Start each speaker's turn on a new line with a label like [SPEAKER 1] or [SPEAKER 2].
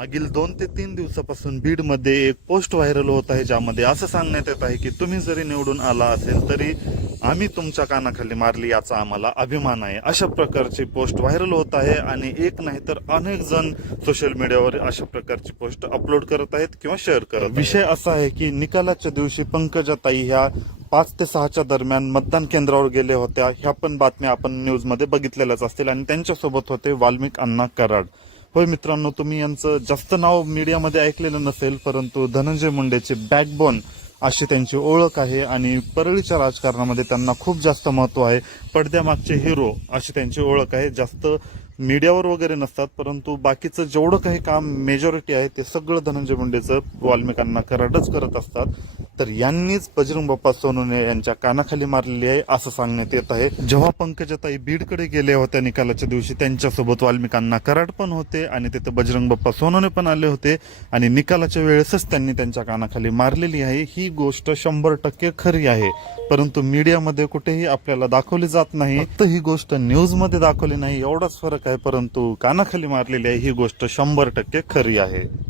[SPEAKER 1] मागील दोन ते तीन दिवसापासून बीडमध्ये एक पोस्ट व्हायरल होत आहे ज्यामध्ये असं सांगण्यात येत आहे की तुम्ही जरी निवडून आला असेल तरी आम्ही तुमच्या कानाखाली मारली याचा आम्हाला अभिमान आहे. अशा प्रकारची पोस्ट व्हायरल होत आहे आणि एक नाही तर अनेक जण सोशल मीडियावर अशा प्रकारची पोस्ट अपलोड करत आहेत किंवा शेअर करत विषय असा आहे की निकालाच्या दिवशी पंकजाताई ह्या पाच ते सहाच्या दरम्यान मतदान केंद्रावर गेले होत्या. ह्या पण बातम्या आपण न्यूजमध्ये बघितलेल्याच असतील आणि त्यांच्यासोबत होते वाल्मिक अण्णा कराड. होय मित्रांनो तुम्ही यांचं जास्त नाव मीडियामध्ये ऐकलेलं नसेल परंतु धनंजय मुंडेचे बॅकबोन अशी त्यांची ओळख आहे आणि परळीच्या राजकारणामध्ये त्यांना खूप जास्त महत्त्व आहे. पडद्यामागचे हिरो अशी त्यांची ओळख आहे. जास्त मीडियावर वगैरे नसतात परंतु बाकीचं जेवढं काही काम मेजॉरिटी आहे ते सगळं धनंजय मुंडेचं वाल्मिकांना कराडच करत असतात. तर यांनीच बजरंग बाप्पा सोनवणे यांच्या कानाखाली मारलेली आहे असं सांगण्यात येत आहे. जेव्हा पंकजाताई बीडकडे गेल्या होत्या निकालाच्या दिवशी त्यांच्यासोबत वाल्मिकांना कराड पण होते आणि तिथे बजरंग बाप्पा सोनवणे पण आले होते. आणि निकालाच्या वेळेसच त्यांनी त्यांच्या कानाखाली मारलेली आहे. ही गोष्ट शंभर टक्के खरी आहे. परंतु मीडियामध्ये कुठेही आपल्याला दाखवली जात नाही. फक्त ही गोष्ट न्यूजमध्ये दाखवली नाही एवढाच फरक आहे. परंतु कानाखाली मारलेली आहे ही गोष्ट शंभर टक्के खरी आहे.